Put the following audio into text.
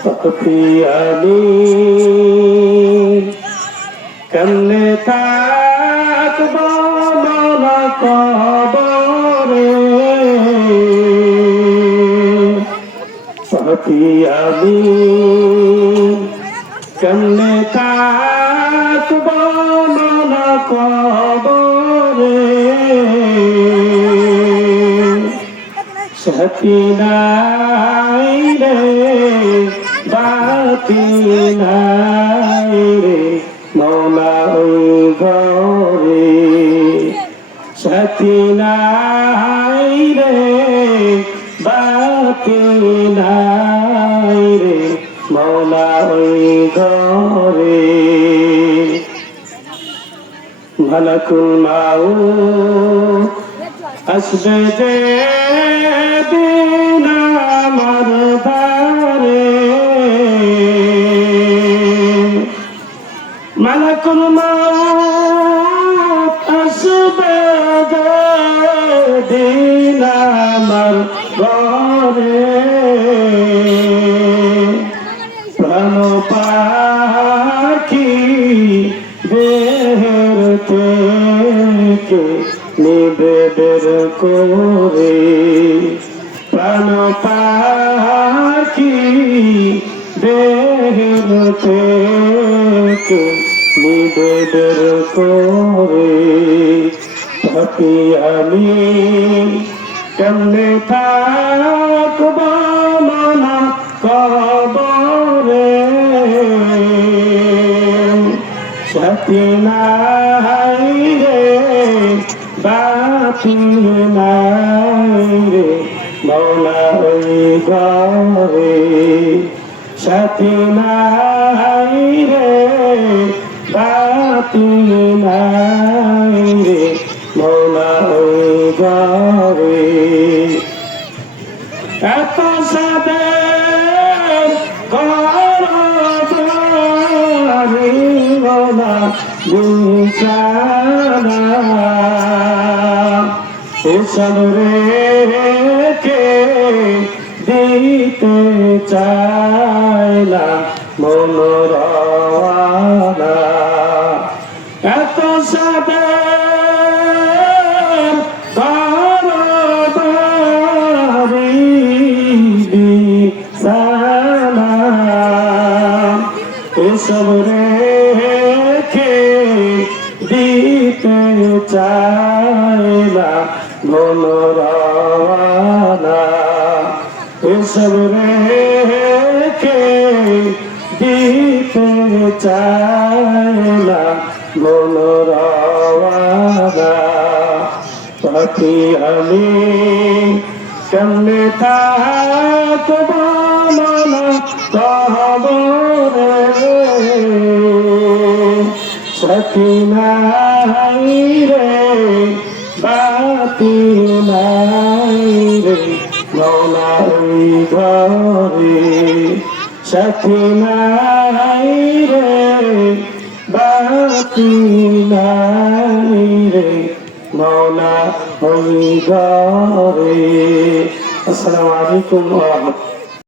আমি কেমনে থাকব মৌলা কবরে, পাপী আমি কেমনে থাকব মৌলা কবরে, সাথী নাই রে বাতি নাই রে মৌলা ওই ঘরে, সাথী নাই রে বাতি নাই রে মৌলা ওই ঘরে। মালাকুল মাউত আসবে যে দিন আমার দ্বারে, মালাকুল মাউত আসবে যে দিন আমার ঘরে, প্রাণ পাখি দেহের থেকে নিবে বের করে, প্রাণ পাখি দেহের থেকে নিবে বের করে, পাপী আমি কেমনে থাকব মৌলা কবরে, সাথী নাই রে বাতি নাই রে মৌলা ওই ঘরে, সাথী নাই রে বাতি নাই রে মৌলা ওই ঘরে। এত সাদের ঘরে মৌলা বিছানা, এসব রেখে দিতে চাইলা মন রওয়ানা, এত সাদের ঘরে বিছানা, এসব রেখে দিতে চাইলা মন রওয়ানা, এসব রেখে দিতে চাইলা মন রওয়ানা, পাপী আমি কেমনে থাকব মৌলা কবরে, সাথী নাই রে বাতি নাই রে মৌলা ওই ঘরে, সাথী নাই রে বাতি নাই রে মৌলা ওই ঘরে। আসসালামু আলাইকুম ওয়া রাহমাতুল্লাহ।